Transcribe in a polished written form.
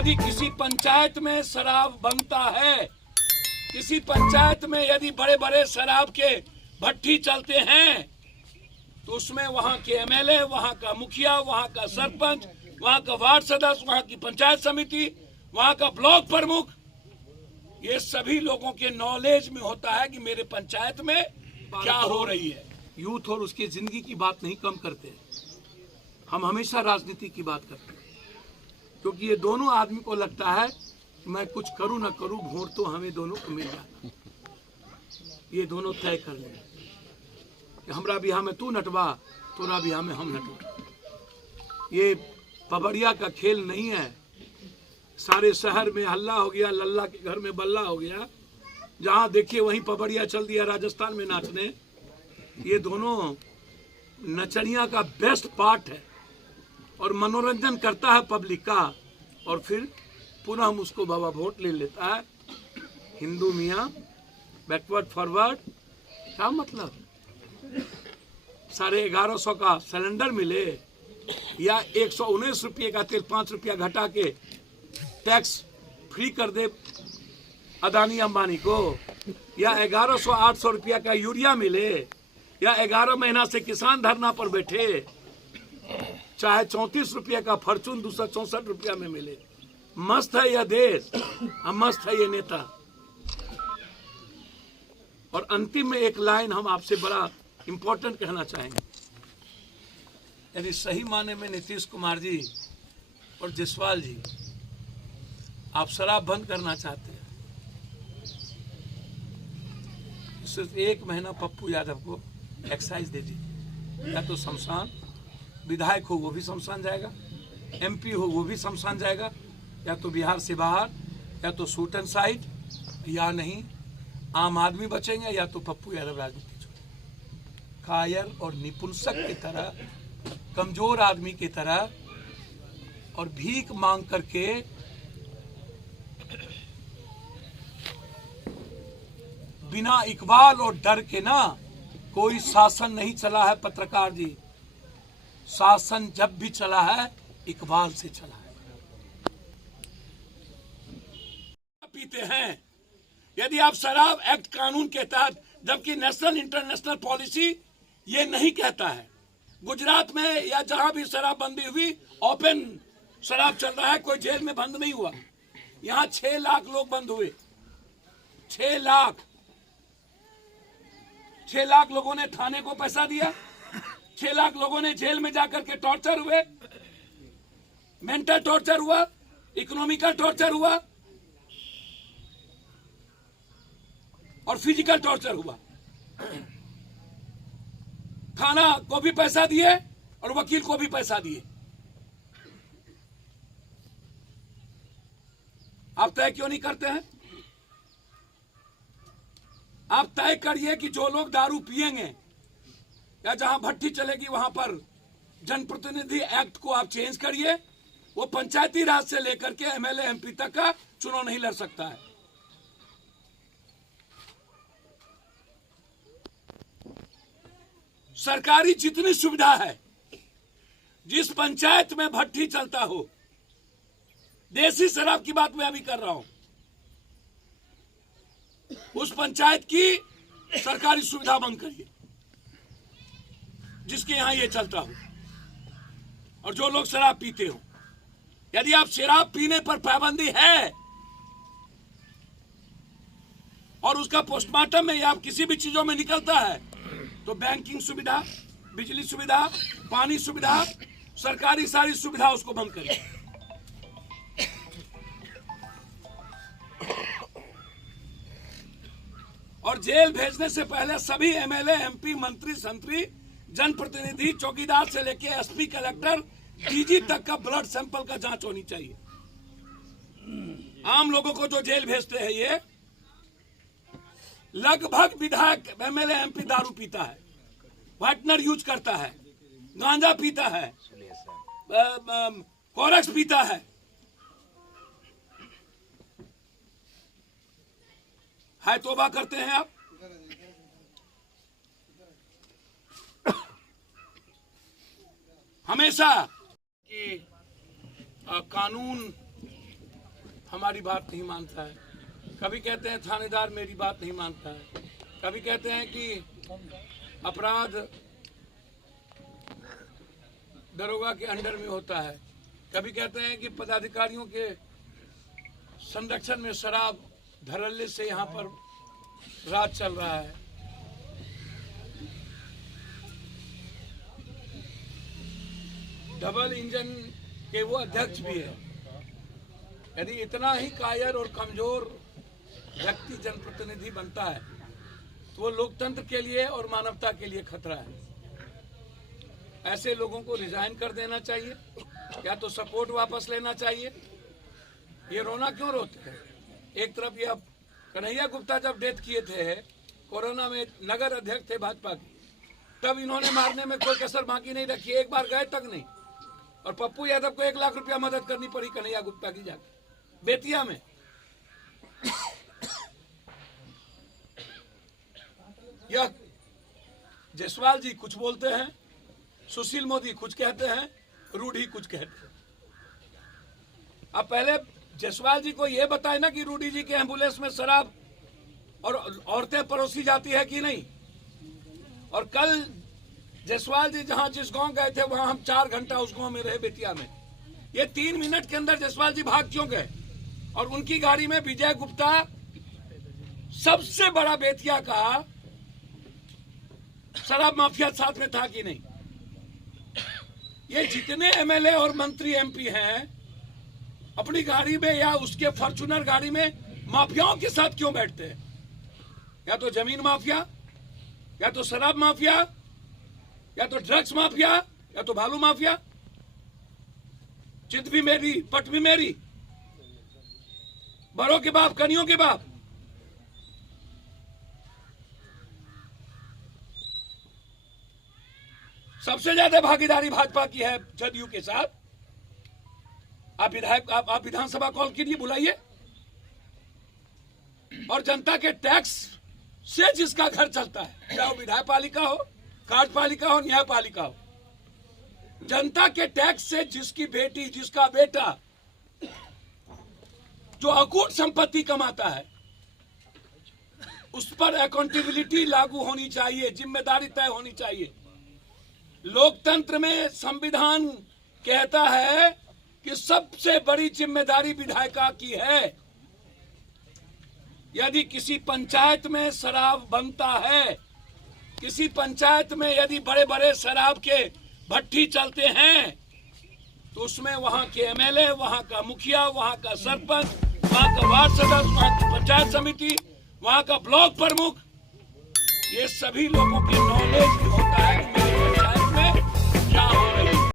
यदि किसी पंचायत में शराब बनता है, किसी पंचायत में यदि बड़े बड़े शराब के भट्टी चलते हैं, तो उसमें वहां के एमएलए, वहां का मुखिया, वहां का सरपंच, वहां का वार्ड सदस्य, वहां की पंचायत समिति, वहां का ब्लॉक प्रमुख, ये सभी लोगों के नॉलेज में होता है कि मेरे पंचायत में क्या हो रही है। यूथ और उसकी जिंदगी की बात नहीं कम करते, हम हमेशा राजनीति की बात करते हैं, क्योंकि ये दोनों आदमी को लगता है मैं कुछ करूं ना करूं, वोट तो हमें दोनों को मिल जाए। ये दोनों तय कर लें कि हमरा बिहार में तू नटवा, तोरा बिहार में हम नटवा। ये पबड़िया का खेल नहीं है। सारे शहर में हल्ला हो गया, लल्ला के घर में बल्ला हो गया, जहां देखिए वहीं पबड़िया चल दिया राजस्थान में नाचने। ये दोनों नचनिया का बेस्ट पार्ट है और मनोरंजन करता है पब्लिक का, और फिर पुनः हम उसको बाबा वोट ले लेता है। हिंदू मियाँ बैकवर्ड फॉरवर्ड, क्या मतलब? 1150 का सिलेंडर मिले या 119 रुपये का तेल 5 रुपया घटा के टैक्स फ्री कर दे अदानी अंबानी को, या 1100-800 रुपया का यूरिया मिले, या 11 महीना से किसान धरना पर बैठे, चाहे 34 रुपया का फॉर्चून 264 रुपया में मिले। मस्त है यह देश, मस्त है ये नेता। और अंतिम में एक लाइन हम आपसे बड़ा इंपॉर्टेंट कहना चाहेंगे। यदि सही माने में नीतीश कुमार जी और जायसवाल जी आप शराब बंद करना चाहते हैं, सिर्फ 1 महीना पप्पू यादव को एक्साइज दीजिए, या तो शमशान, विधायक हो वो भी शमशान जाएगा, एमपी हो वो भी शमशान जाएगा, या तो बिहार से बाहर, या तो शूट एंड साइड, या नहीं आम आदमी बचेंगे, या तो पप्पू यादव राजनीति छोड़ेंगे। कायर और निपुंसक की तरह, कमजोर आदमी की तरह और भीख मांग करके बिना इकबाल और डर के ना कोई शासन नहीं चला है पत्रकार जी। शासन जब भी चला है इकबाल से चला है। पीते हैं यदि आप शराब एक्ट कानून के तहत, जबकि नेशनल इंटरनेशनल पॉलिसी ये नहीं कहता है। गुजरात में या जहां भी शराबबंदी हुई, ओपन शराब चल रहा है, कोई जेल में बंद नहीं हुआ। यहां 6 लाख लोग बंद हुए, 6 लाख लोगों ने थाने को पैसा दिया, 6 लाख लोगों ने जेल में जाकर के टॉर्चर हुए, मेंटल टॉर्चर हुआ, इकोनॉमिकल टॉर्चर हुआ और फिजिकल टॉर्चर हुआ। थाना को भी पैसा दिए और वकील को भी पैसा दिए। आप तय क्यों नहीं करते हैं? आप तय करिए कि जो लोग दारू पिएंगे या जहां भट्टी चलेगी वहां पर जनप्रतिनिधि एक्ट को आप चेंज करिए। वो पंचायती राज से लेकर के एमएलए एमपी तक का चुनाव नहीं लड़ सकता है। सरकारी जितनी सुविधा है, जिस पंचायत में भट्टी चलता हो, देसी शराब की बात मैं अभी कर रहा हूं, उस पंचायत की सरकारी सुविधा बंद करिए जिसके यहां ये चलता हो, और जो लोग शराब पीते हो। यदि आप शराब पीने पर पाबंदी है और उसका पोस्टमार्टम में या किसी भी चीजों में निकलता है, तो बैंकिंग सुविधा, बिजली सुविधा, पानी सुविधा, सरकारी सारी सुविधा उसको बंद करिए। और जेल भेजने से पहले सभी एमएलए, एमपी, मंत्री, संतरी, जनप्रतिनिधि, चौकीदार से लेके एसपी, कलेक्टर, डीजी तक का ब्लड सैंपल का जांच होनी चाहिए। आम लोगों को जो जेल भेजते हैं, ये लगभग विधायक, एमएलए, एमपी दारू पीता है, व्हाइटनर यूज करता है, गांजा पीता है, कोरक्स पीता है। तौबा करते हैं आप। हमेशा कि कानून हमारी बात नहीं मानता है, कभी कहते हैं थानेदार मेरी बात नहीं मानता है, कभी कहते हैं कि अपराध दरोगा के अंडर में होता है, कभी कहते हैं कि पदाधिकारियों के संरक्षण में शराब धड़ल्ले से यहाँ पर राज चल रहा है। डबल इंजन के वो अध्यक्ष भी है। यदि इतना ही कायर और कमजोर व्यक्ति जनप्रतिनिधि बनता है तो वो लोकतंत्र के लिए और मानवता के लिए खतरा है। ऐसे लोगों को रिजाइन कर देना चाहिए या तो सपोर्ट वापस लेना चाहिए। ये रोना क्यों रोते हैं? एक तरफ ये अब कन्हैया गुप्ता जब डेथ किए थे कोरोना में, नगर अध्यक्ष थे भाजपा के, तब इन्होंने मारने में कोई कसर बाकी नहीं रखी, एक बार गए तक नहीं। और पप्पू यादव को 1 लाख रुपया मदद करनी पड़ी कन्हैया गुप्ता की जाके बेतिया में। यह जायसवाल जी कुछ बोलते हैं, सुशील मोदी कुछ कहते हैं, रूडी कुछ कहते हैं। अब पहले जायसवाल जी को यह बताए ना कि रूडी जी के एम्बुलेंस में शराब और औरतें परोसी जाती है कि नहीं। और कल जायसवाल जी जहां जिस गांव गए थे वहां हम 4 घंटा उस गांव में रहे बेतिया में। ये 3 मिनट के अंदर जायसवाल जी भाग क्यों गए? और उनकी गाड़ी में विजय गुप्ता, सबसे बड़ा बेतिया का शराब माफिया साथ में था कि नहीं? ये जितने एमएलए और मंत्री एमपी हैं अपनी गाड़ी में या उसके फॉर्च्यूनर गाड़ी में माफियाओं के साथ क्यों बैठते हैं? या तो जमीन माफिया, या तो शराब माफिया, या तो ड्रग्स माफिया, या तो भालू माफिया। चित भी मेरी, पट भी मेरी, बड़ों के बाप कनियों के बाप। सबसे ज्यादा भागीदारी भाजपा की है जदयू के साथ। आप विधानसभा कॉल कीजिए, बुलाइए। और जनता के टैक्स से जिसका घर चलता है, चाहे वो विधायक पालिका हो, कार्यपालिका हो, न्यायपालिका हो, जनता के टैक्स से जिसकी बेटी, जिसका बेटा जो अकूट संपत्ति कमाता है, उस पर अकाउंटेबिलिटी लागू होनी चाहिए, जिम्मेदारी तय होनी चाहिए। लोकतंत्र में संविधान कहता है कि सबसे बड़ी जिम्मेदारी विधायिका की है। यदि किसी पंचायत में शराब बनता है, किसी पंचायत में यदि बड़े बड़े शराब के भट्टी चलते हैं, तो उसमें वहां के एमएलए, वहां का मुखिया, वहां का सरपंच, वहां का वार्ड सदस्य, वहां की पंचायत समिति, वहां का ब्लॉक प्रमुख, ये सभी लोगों के नॉलेज